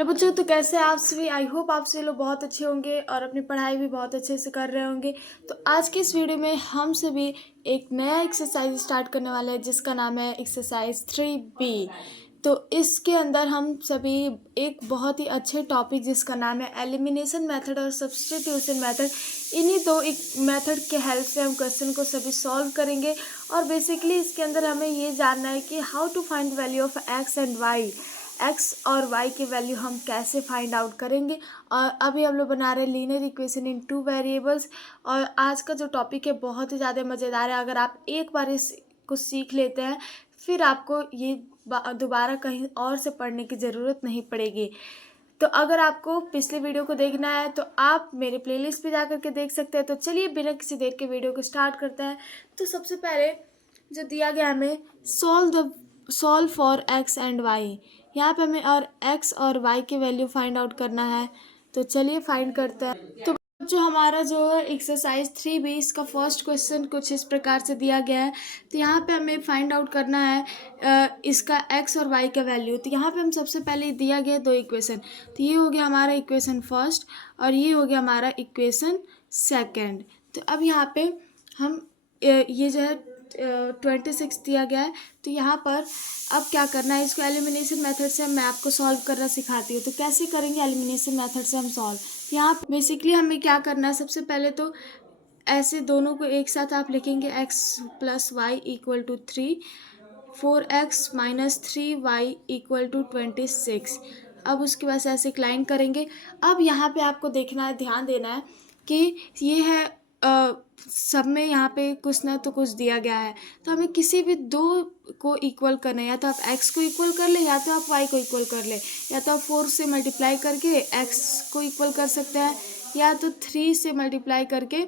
Hello बच्चों, तो कैसे हैं आप सभी। आई होप आप सभी लोग बहुत अच्छे होंगे और अपनी पढ़ाई भी बहुत अच्छे से कर रहे होंगे। तो आज के इस वीडियो में हम सभी एक नया एक्सरसाइज स्टार्ट करने वाले हैं जिसका नाम है एक्सरसाइज 3B। तो इसके अंदर हम सभी एक बहुत ही अच्छे टॉपिक जिसका नाम है एलिमिनेशन मेथड और सब्स्टिट्यूशन मेथड, इन्हीं दो एक मेथड के हेल्प से हम क्वेश्चन को सभी सॉल्व करेंगे। और बेसिकली इसके अंदर हमें ये जानना है कि how to find value of x and y, x और वाई की वैल्यू हम कैसे फाइंड आउट करेंगे। और अभी हम लोग बना रहे हैं linear equation in two variables. और आज का जो टॉपिक है बहुत ही ज़्यादा मज़ेदार है। अगर आप एक बार इसको सीख लेते हैं फिर आपको ये दोबारा कहीं और से पढ़ने की ज़रूरत नहीं पड़ेगी। तो अगर आपको पिछले वीडियो को देखना है तो आप मेरे प्लेलिस्ट पे जा करके देख सकते हैं। तो चलिए बिना किसी देर के वीडियो को स्टार्ट करते हैं। तो सबसे पहले जो दिया गया हमें solve for x and y, यहाँ पे हमें और एक्स और वाई की वैल्यू फाइंड आउट करना है। तो चलिए फाइंड करते हैं। तो जो हमारा जो है एक्सरसाइज 3B, इसका फर्स्ट क्वेश्चन कुछ इस प्रकार से दिया गया है। तो यहाँ पे हमें फाइंड आउट करना है इसका एक्स और वाई का वैल्यू। तो यहाँ पे हम सबसे पहले दिया गया दो इक्वेशन। तो ये हो गया हमारा इक्वेशन फर्स्ट और ये हो गया हमारा इक्वेशन सेकेंड। तो अब यहाँ पे हम ये जो है 26 दिया गया है। तो यहाँ पर अब क्या करना है, इसको एलिमिनेशन मेथड से मैं आपको सॉल्व करना सिखाती हूँ। तो कैसे करेंगे एलिमिनेशन मेथड से हम सॉल्व। तो यहाँ बेसिकली हमें क्या करना है, सबसे पहले तो ऐसे दोनों को एक साथ आप लिखेंगे x + y = 3, 4x - 3y = 26। अब उसके बाद से ऐसे क्लाइन करेंगे। अब यहाँ पे आपको देखना है, ध्यान देना है कि ये है सब में यहाँ पे कुछ ना तो कुछ दिया गया है। तो हमें किसी भी दो को इक्वल करना है, या तो आप x को इक्वल कर ले या तो आप y को इक्वल कर ले, या तो आप 4 से मल्टीप्लाई करके x को इक्वल कर सकते हैं या तो 3 से मल्टीप्लाई करके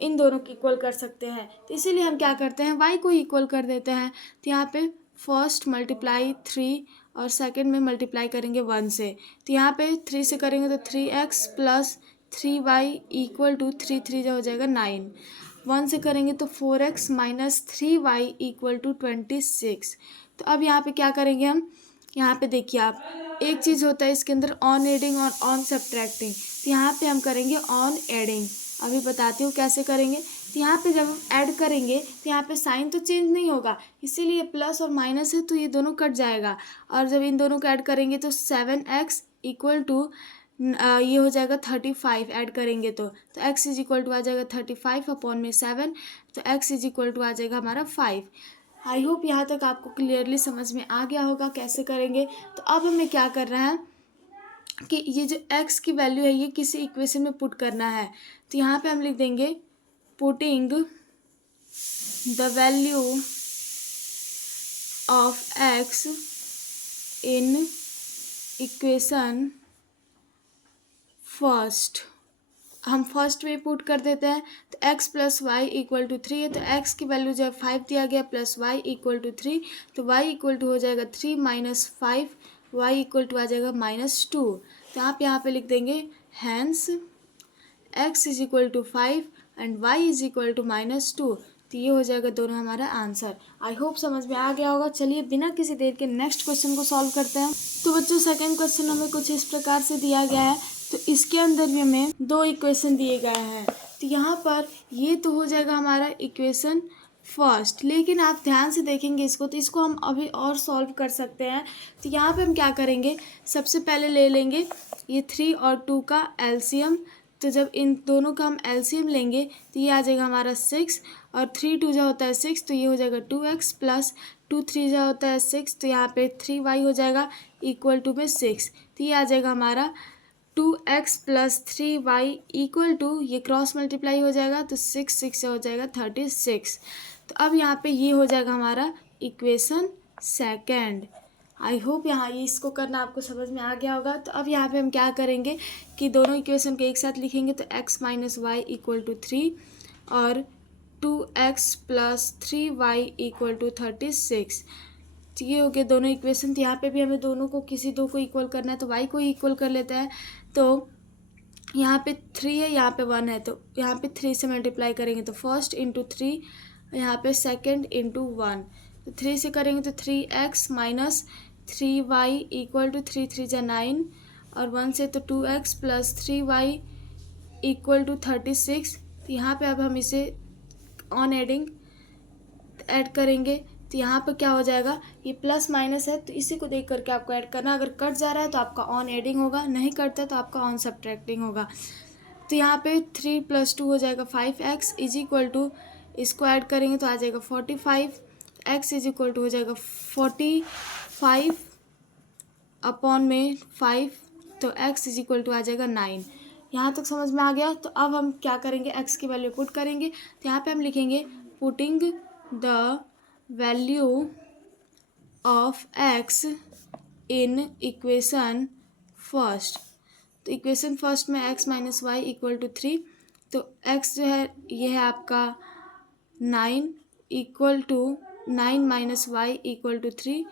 इन दोनों को इक्वल कर सकते हैं। तो इसीलिए हम क्या करते हैं, y को इक्वल कर देते हैं। तो यहाँ पे फर्स्ट मल्टीप्लाई 3 और सेकंड में मल्टीप्लाई करेंगे 1 से। तो यहाँ पे 3 से करेंगे तो 3x + 3y = 3, 3 जो हो जाएगा 9। 1 से करेंगे तो 4x - 3y = 26। तो अब यहाँ पे क्या करेंगे हम, यहाँ पे देखिए आप, एक चीज़ होता है इसके अंदर ऑन एडिंग और ऑन सब्ट्रैक्टिंग। तो यहाँ पे हम करेंगे ऑन एडिंग। अभी बताती हूँ कैसे करेंगे। तो यहाँ पे जब हम ऐड करेंगे तो यहाँ पे साइन तो चेंज नहीं होगा, इसीलिए प्लस और माइनस है तो ये दोनों कट जाएगा। और जब इन दोनों को ऐड करेंगे तो 7x = ये हो जाएगा 35 ऐड करेंगे तो x = आ जाएगा 35/7। तो x = आ जाएगा हमारा 5। आई होप यहाँ तक आपको क्लियरली समझ में आ गया होगा कैसे करेंगे। तो अब हमें क्या करना है कि ये जो x की वैल्यू है ये किसी इक्वेशन में पुट करना है। तो यहाँ पे हम लिख देंगे putting the value of x in equation first. हम फर्स्ट में पुट कर देते हैं। तो x + y = 3 है, तो x की वैल्यू जो है 5 दिया गया प्लस y = 3। तो y = हो जाएगा 3 - 5, y = आ जाएगा -2। तो आप यहाँ पे लिख देंगे हैंस x = 5 एंड y = -2। तो ये हो जाएगा दोनों हमारा आंसर। आई होप समझ में आ गया होगा। चलिए बिना किसी देर के नेक्स्ट क्वेश्चन को सॉल्व करते हैं। तो बच्चों सेकंड क्वेश्चन हमें कुछ इस प्रकार से दिया गया है। तो इसके अंदर भी हमें दो इक्वेशन दिए गए हैं। तो यहाँ पर ये तो हो जाएगा हमारा इक्वेशन फर्स्ट, लेकिन आप ध्यान से देखेंगे इसको तो इसको हम अभी और सॉल्व कर सकते हैं। तो यहाँ पे हम क्या करेंगे, सबसे पहले ले लेंगे ये 3 और 2 का एलसीएम। तो जब इन दोनों का हम एलसीएम लेंगे तो ये आ जाएगा हमारा 6 और 3 2 जो होता है 6, तो ये हो जाएगा 2x + 2 3 जो होता है 6, तो यहाँ पे 3y हो जाएगा = में 6। तो ये आ जाएगा हमारा 2x + 3y = ये क्रॉस मल्टीप्लाई हो जाएगा तो 6 6 से हो जाएगा 36। तो अब यहाँ पे ये हो जाएगा हमारा इक्वेशन सेकंड। आई होप यहाँ ये इसको करना आपको समझ में आ गया होगा। तो अब यहाँ पे हम क्या करेंगे कि दोनों इक्वेशन को एक साथ लिखेंगे। तो x - y = 3 और 2x + 3y = 36। तो ये हो गए दोनों इक्वेशन। तो यहाँ पे भी हमें दोनों को किसी दो को इक्वल करना है, तो y को इक्वल कर लेते हैं। तो यहाँ पे 3 है, यहाँ पे 1 है, तो यहाँ पे 3 से मल्टीप्लाई करेंगे तो फर्स्ट × 3, यहाँ पे सेकंड × 1। तो 3 से करेंगे तो 3x - 3y = 3 3 जा 9 और 1 से तो 2x plus 3y equal to 36। तो यहाँ पे अब हम इसे ऑन एडिंग ऐड करेंगे तो यहाँ पर क्या हो जाएगा, ये प्लस माइनस है तो इसी को देख करके आपको ऐड करना। अगर कट जा रहा है तो आपका ऑन एडिंग होगा, नहीं कटता तो आपका ऑन सब्ट्रैक्टिंग होगा। तो यहाँ पे 3 + 2 हो जाएगा 5x इज इक्वल टू, इसको ऐड करेंगे तो आ जाएगा 45। x इज इक्वल टू हो जाएगा 45 अपॉन में 5, तो x इज इक्वल टू आ जाएगा 9। यहाँ तक समझ में आ गया। तो अब हम क्या करेंगे, x की वैल्यू पुट करेंगे। तो यहाँ पे हम लिखेंगे putting the value of x in equation first. तो इक्वेशन फर्स्ट में x minus y equal to 3, तो x जो है ये है आपका 9 equal to 9 minus y equal to 3।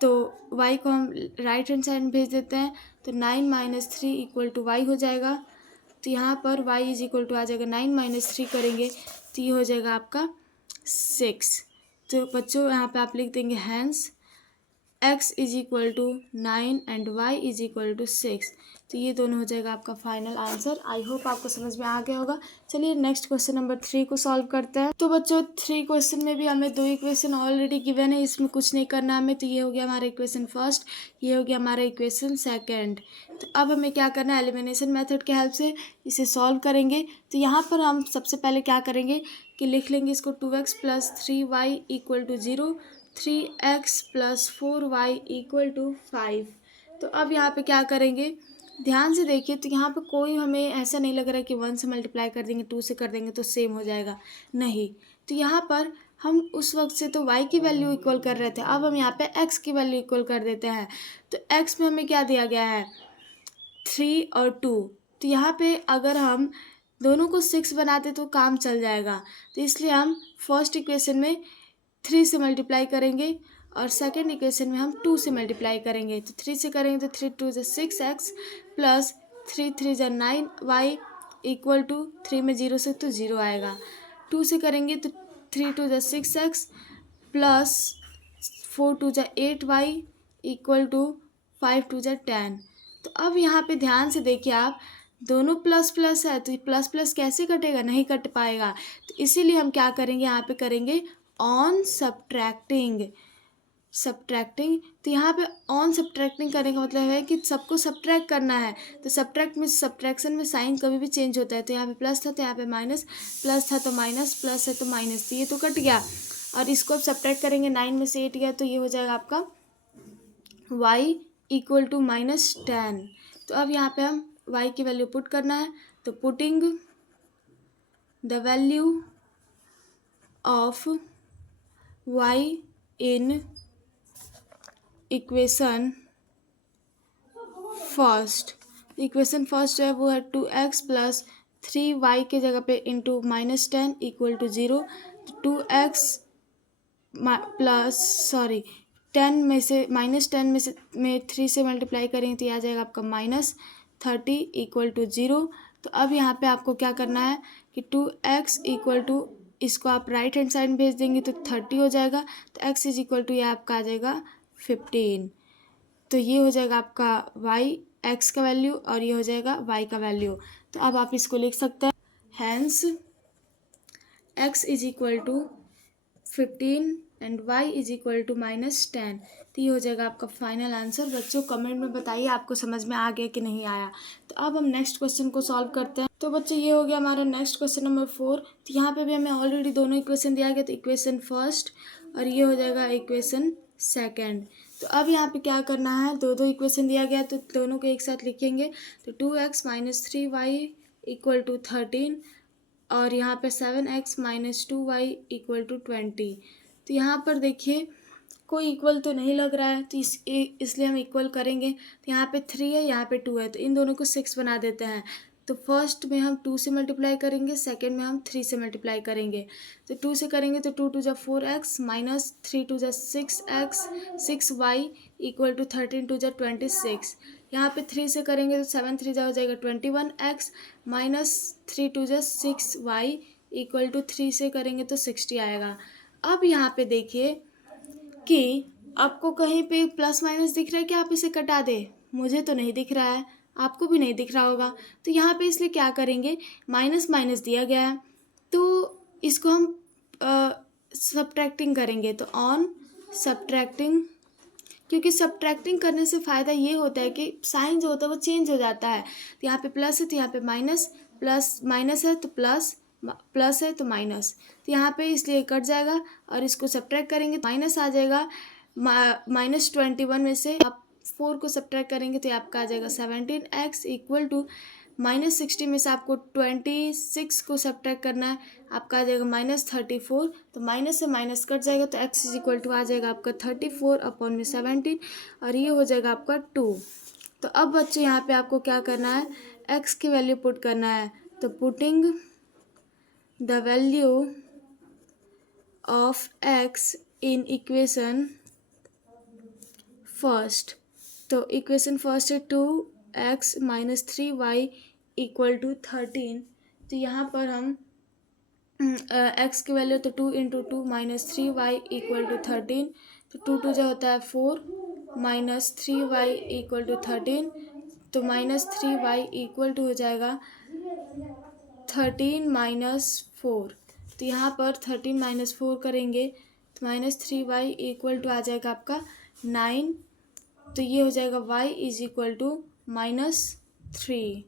तो y को हम राइट हैंड साइड में भेज देते हैं, तो 9 माइनस 3 इक्वल टू वाई हो जाएगा। तो यहाँ पर y इज इक्वल टू आ जाएगा 9 माइनस 3 करेंगे तो ये हो जाएगा आपका 6। तो बच्चों यहाँ पे आप लिख देंगे hence x is equal to 9 and y is equal to 6। तो ये दोनों हो जाएगा आपका फाइनल आंसर। आई होप आपको समझ में आ गया होगा। चलिए नेक्स्ट क्वेश्चन नंबर 3 को सॉल्व करते हैं। तो बच्चों 3 क्वेश्चन में भी हमें 2 इक्वेशन ऑलरेडी गिवन है, इसमें कुछ नहीं करना हमें। तो ये हो गया हमारा इक्वेशन फर्स्ट, ये हो गया हमारा इक्वेशन सेकेंड। तो अब हमें क्या करना है, एलिमिनेशन मेथड के हेल्प से इसे सॉल्व करेंगे। तो यहाँ पर हम सबसे पहले क्या करेंगे कि लिख लेंगे इसको 2x plus 3y equal to 0, 3x plus 4y equal to 5। तो अब यहाँ पे क्या करेंगे, ध्यान से देखिए। तो यहाँ पे कोई हमें ऐसा नहीं लग रहा है कि 1 से मल्टीप्लाई कर देंगे 2 से कर देंगे तो सेम हो जाएगा, नहीं। तो यहाँ पर हम उस वक्त से तो y की वैल्यू इक्वल कर रहे थे, अब हम यहाँ पे x की वैल्यू इक्वल कर देते हैं। तो x में हमें क्या दिया गया है 3 और 2। तो यहाँ पे अगर हम दोनों को 6 बनाते तो काम चल जाएगा। तो इसलिए हम फर्स्ट इक्वेशन में 3 से मल्टीप्लाई करेंगे और सेकेंड इक्वेशन में हम 2 से मल्टीप्लाई करेंगे। तो 3 से करेंगे तो 3 2 = 6x plus 3 3 = 9y equal to 3 में 0 से तो 0 आएगा। 2 से करेंगे तो 3 2 = 6x plus 4 2 = 8y equal to 5 2 = 10। तो अब यहाँ पे ध्यान से देखिए आप, दोनों प्लस प्लस है तो प्लस प्लस कैसे कटेगा, नहीं कट पाएगा। तो इसीलिए हम क्या करेंगे, यहाँ पे करेंगे ऑन सब्ट्रैक्टिंग। तो यहाँ पे ऑन सब्ट्रैक्टिंग करने का मतलब है कि सबको सब्ट्रैक्ट करना है। तो सब्ट्रैक्शन में साइन कभी भी चेंज होता है। तो यहाँ पे प्लस था तो यहाँ पे माइनस, प्लस था तो माइनस, प्लस है तो माइनस, तो ये तो कट गया। और इसको अब सब्ट्रैक्ट करेंगे, 9 में से 8 गया तो ये हो जाएगा आपका y इक्वल टू -10। तो अब यहाँ पे हम y की वैल्यू पुट करना है। तो putting the value of y in equation first. Equation first जो है वो है 2x प्लस 3y के जगह पे into -10 equal to 0। 2x plus 10 में से -10 में 3 से मल्टीप्लाई करेंगे तो ये आ जाएगा आपका -30 इक्वल टू 0। तो अब यहाँ पे आपको क्या करना है कि 2x इक्वल टू, इसको आप राइट हैंड साइड में भेज देंगे तो 30 हो जाएगा। तो x इज इक्वल टू ये आपका आ जाएगा 15। तो ये हो जाएगा आपका y x का वैल्यू और ये हो जाएगा y का वैल्यू। तो अब आप इसको लिख सकते हैं, hence x is equal to 15 and y is equal to -10। तो ये हो जाएगा आपका फाइनल आंसर। बच्चों कमेंट में बताइए आपको समझ में आ गया कि नहीं आया। तो अब हम नेक्स्ट क्वेश्चन को सॉल्व करते हैं। तो बच्चों ये हो गया हमारा नेक्स्ट क्वेश्चन नंबर 4। तो यहाँ पे भी हमें ऑलरेडी दोनों इक्वेशन दिया गया, तो इक्वेशन फर्स्ट और ये हो जाएगा इक्वेशन सेकेंड। तो अब यहाँ पे क्या करना है, दो इक्वेशन दिया गया तो दोनों को एक साथ लिखेंगे। तो 2x - 3y इक्वल टू 13 और यहाँ पे 7x - 2y इक्वल टू 20। तो यहाँ पर देखिए कोई इक्वल तो नहीं लग रहा है, तो इसलिए हम इक्वल करेंगे। तो यहाँ पे 3 है, यहाँ पे 2 है, तो इन दोनों को 6 बना देते हैं। तो फर्स्ट में हम 2 से मल्टीप्लाई करेंगे, सेकंड में हम 3 से मल्टीप्लाई करेंगे। तो 2 से करेंगे तो 2 2 = 4x minus 3 2 = 6x 6y equal to 13 2 = 26। यहाँ पे 3 से करेंगे तो 7 3 हो जाएगा 21x minus 3 2 = 6y equal to 3 से करेंगे तो 60 आएगा। अब यहाँ पे देखिए कि आपको कहीं पे प्लस माइनस दिख रहा है कि आप इसे कटा दें, मुझे तो नहीं दिख रहा है, आपको भी नहीं दिख रहा होगा। तो यहाँ पे इसलिए क्या करेंगे, माइनस माइनस दिया गया है तो इसको हम सब्ट्रैक्टिंग करेंगे। तो ऑन सब्ट्रैक्टिंग, क्योंकि सब्ट्रैक्टिंग करने से फ़ायदा ये होता है कि साइन जो होता है वो चेंज हो जाता है। तो यहाँ पे प्लस है तो यहाँ पे माइनस, प्लस माइनस है तो प्लस, प्लस है तो माइनस, तो यहाँ पे इसलिए कट जाएगा और इसको सब्ट्रैक्ट करेंगे तो माइनस आ जाएगा। -21 में से आप 4 को सब्ट्रैक्ट करेंगे तो आपका आ जाएगा 17x इक्वल टू -60 में से आपको 26 को सब्ट्रैक्ट करना है, आपका आ जाएगा -34। तो माइनस से माइनस कट जाएगा तो x इज इक्वल टू आ जाएगा आपका 34/17 और ये हो जाएगा आपका 2। तो अब बच्चों यहाँ पे आपको क्या करना है, x की वैल्यू पुट करना है। तो putting the value of x in equation first. तो इक्वेशन फर्स्ट है 2x - 3y इक्वल टू 13। तो यहाँ पर हम x की वैल्यू तो 2 × 2 - 3y इक्वल टू 13। तो 2 2 जो होता है 4 - 3y इक्वल टू 13। तो -3y इक्वल टू हो जाएगा 13 - 4। तो यहाँ पर 13 - 4 करेंगे तो -3y इक्वल टू आ जाएगा आपका 9। तो ये हो जाएगा y इज इक्वल टू -3।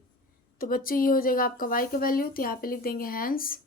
तो बच्चों ये हो जाएगा आपका y का वैल्यू। तो यहाँ पे लिख देंगे hence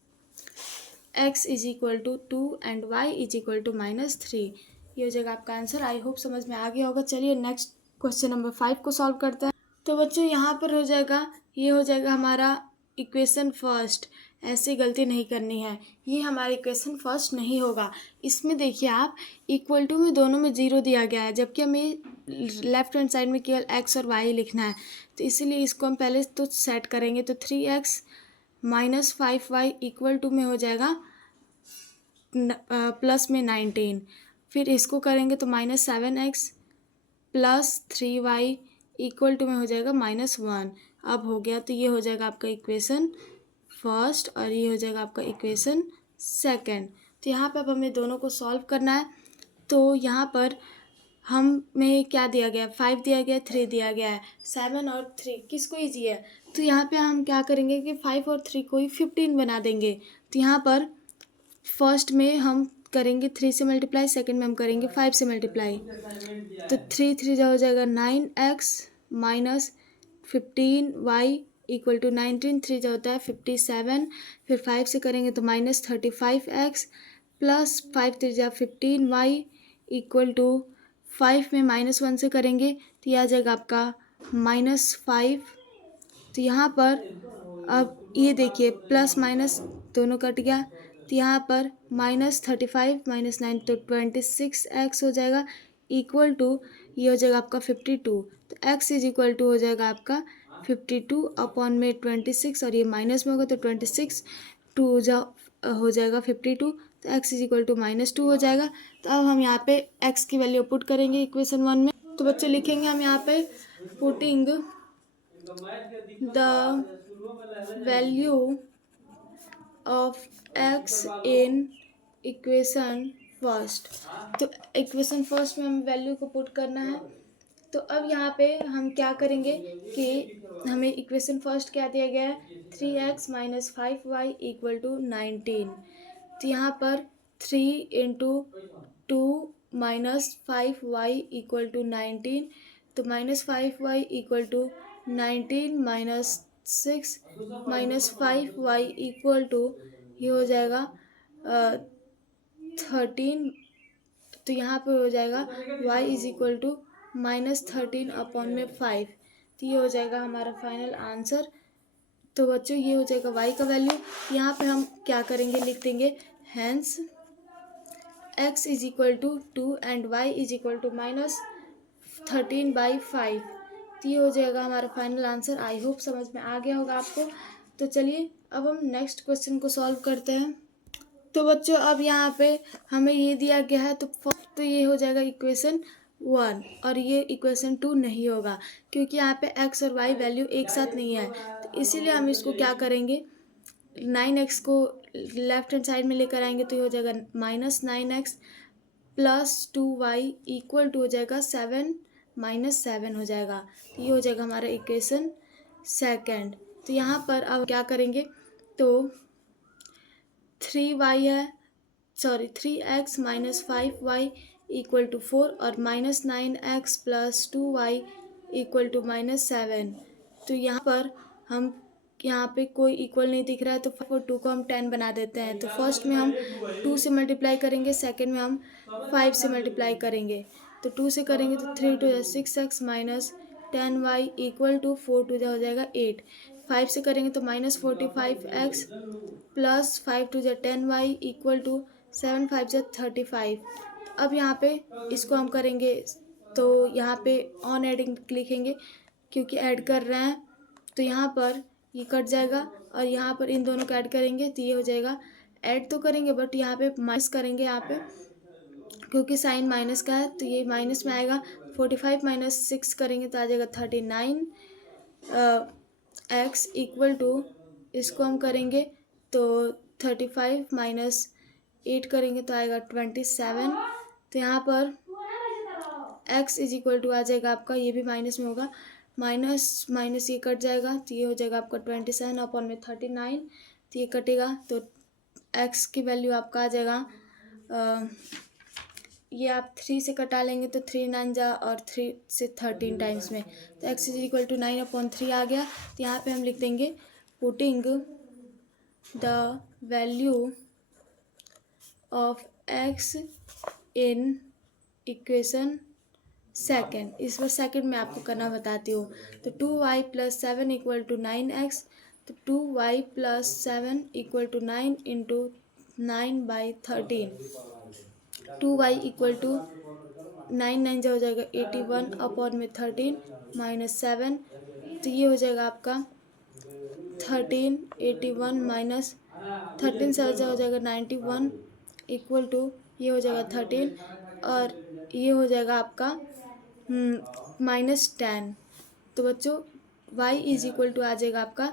x is equal to 2 and y is equal to -3। ये हो जाएगा आपका आंसर। आई होप समझ में आ गया होगा। चलिए नेक्स्ट क्वेश्चन नंबर 5 को सॉल्व करते हैं। तो बच्चों यहाँ पर हो जाएगा, ये हो जाएगा हमारा इक्वेशन फर्स्ट। ऐसे गलती नहीं करनी है, ये हमारा इक्वेशन फर्स्ट नहीं होगा। इसमें देखिए आप इक्वल टू में दोनों में 0 दिया गया है, जबकि हमें लेफ्ट हैंड साइड में केवल x और y लिखना है। तो इसीलिए इसको हम पहले तो सेट करेंगे। तो 3x - 5y इक्वल टू में हो जाएगा प्लस में 19। फिर इसको करेंगे तो -7x + 3y इक्वल टू में हो जाएगा -1। अब हो गया। तो ये हो जाएगा आपका इक्वेशन फर्स्ट और ये हो जाएगा आपका इक्वेशन सेकंड। तो यहाँ पे अब हमें दोनों को सॉल्व करना है। तो यहाँ पर हमें क्या दिया गया है, 5 दिया गया है, 3 दिया गया है। 7 और 3 किसको ईजी है, तो यहाँ पे हम क्या करेंगे कि 5 और 3 को ही 15 बना देंगे। तो यहाँ पर फर्स्ट में हम करेंगे 3 से मल्टीप्लाई, सेकंड में हम करेंगे 5 से मल्टीप्लाई। तो 3 3 हो जाएगा 9x - 15y इक्वल टू 19, 3 जो होता है 57। फिर 5 से करेंगे तो -35x plus 5 3 15y equal to 5 में -1 से करेंगे तो यह आ जाएगा आपका -5। तो यहाँ पर अब ये देखिए प्लस माइनस दोनों कट गया। तो यहाँ पर -35 - 9 तो 26x हो जाएगा इक्वल टू ये हो जाएगा आपका 52। तो x इज इक्वल टू हो जाएगा आपका 52/26 और ये माइनस में होगा तो 26 2 हो जाएगा 52। तो x इज इक्वल टू -2 हो जाएगा। तो अब हम यहाँ पे x की वैल्यू पुट करेंगे इक्वेशन 1 में। तो बच्चे लिखेंगे हम यहाँ पे putting the value of x in equation first. तो इक्वेशन फर्स्ट में हमें वैल्यू को पुट करना है। तो अब यहाँ पे हम क्या करेंगे कि हमें इक्वेशन फर्स्ट क्या दिया गया है, 3x - 5y इक्वल टू 19। तो यहाँ पर 3 × 2 - 5y इक्वल टू 19। तो -5y equal to 19 - 6 - 5y equal to ये हो जाएगा 13। तो यहाँ पे हो जाएगा y इज इक्वल टू -13/5। तो ये हो जाएगा हमारा फाइनल आंसर। तो बच्चों ये हो जाएगा y का वैल्यू। यहाँ पे हम क्या करेंगे, लिख देंगे hence x is equal to 2 and y is equal to -13/5। तो ये हो जाएगा हमारा फाइनल आंसर। आई होप समझ में आ गया होगा आपको। तो चलिए अब हम नेक्स्ट क्वेश्चन को सॉल्व करते हैं। तो बच्चों अब यहाँ पे हमें ये दिया गया है तो ये हो जाएगा इक्वेशन 1 और ये इक्वेशन 2 नहीं होगा, क्योंकि यहाँ पे x और y वैल्यू एक साथ नहीं है। तो इसीलिए हम इसको क्या करेंगे, 9x को लेफ्ट हैंड साइड में लेकर आएंगे तो ये हो जाएगा -9x + 2y इक्वल टू हो जाएगा 7 -7 हो जाएगा। तो ये हो जाएगा हमारा इक्वेशन सेकंड। तो यहाँ पर अब क्या करेंगे, तो 3y है, sorry 3x minus 5y equal to 4 और -9x plus 2y equal to -7। तो यहाँ पर हम यहाँ पे कोई इक्वल नहीं दिख रहा है, तो 5 और 2 को हम 10 बना देते हैं। तो फर्स्ट में हम 2 से मल्टीप्लाई करेंगे, सेकंड में हम 5 से मल्टीप्लाई करेंगे। तो 2 से करेंगे तो 3 to 6x minus 10y equal to 4 to हो जाएगा 8। 5 से करेंगे तो -45x plus 5 to 10y equal to 7 5 35। अब यहाँ पे इसको हम करेंगे, तो यहाँ पे ऑन एडिंग लिखेंगे क्योंकि ऐड कर रहे हैं। तो यहाँ पर ये कट जाएगा और यहाँ पर इन दोनों को ऐड करेंगे तो ये हो जाएगा। ऐड तो करेंगे बट यहाँ पे माइनस करेंगे, यहाँ पे क्योंकि साइन माइनस का है तो ये माइनस में आएगा। 45 माइनस 6 करेंगे तो आ जाएगा 39 x इक्वल टू, इसको हम करेंगे तो 35 माइनस 8 करेंगे तो आएगा 27। तो यहाँ पर x इज इक्वल टू आ जाएगा आपका, ये भी माइनस में होगा, माइनस माइनस ये कट जाएगा तो ये हो जाएगा आपका 27 अपॉन में 39। तो ये कटेगा तो x की वैल्यू आपका आ जाएगा, ये आप 3 से कटा लेंगे तो 3 9 जा और 3 से 13 टाइम्स में, तो x इज इक्वल टू 9/3 आ गया। तो यहाँ पे हम लिख देंगे putting the value of x in equation second. इस बार सेकेंड में आपको करना बताती हूँ। तो 2y plus 7 equal to 9x, तो 2y plus 7 equal to 9 into 9/13। 2y equal to 9 9 जो हो जाएगा 81 अपॉन में 13 माइनस 7। तो ये हो जाएगा आपका 13 81 माइनस 13 से हो जाएगा 91 इक्वल टू, ये हो जाएगा 13 और ये हो जाएगा आपका -10। तो बच्चों y इज इक्वल टू आ जाएगा आपका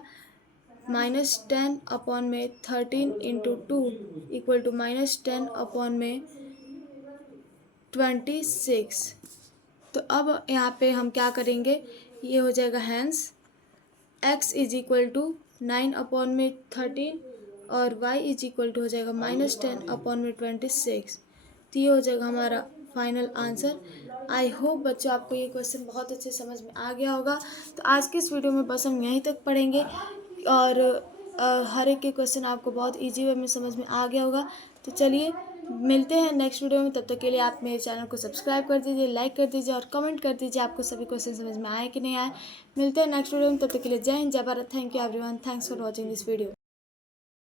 -10 अपॉन में 13 इंटू 2 इक्वल टू -10 अपॉन में 26। तो अब यहाँ पे हम क्या करेंगे, ये हो जाएगा hence x is equal to 9 upon में 13 और y इज इक्वल टू हो जाएगा -10 अपॉन में 26। तो ये हो जाएगा हमारा फाइनल आंसर। आई होप बच्चों आपको ये क्वेश्चन बहुत अच्छे समझ में आ गया होगा। तो आज के इस वीडियो में बस हम यहीं तक पढ़ेंगे और हर एक के क्वेश्चन आपको बहुत इजी वे में समझ में आ गया होगा। तो चलिए मिलते हैं नेक्स्ट वीडियो में, तब तक के लिए आप मेरे चैनल को सब्सक्राइब कर दीजिए, लाइक कर दीजिए और कमेंट कर दीजिए आपको सभी क्वेश्चन समझ में आए कि नहीं आए। मिलते हैं नेक्स्ट वीडियो में, तब तक के लिए जय हिंद, जय Bharat. Thank you everyone, thanks for watching this video.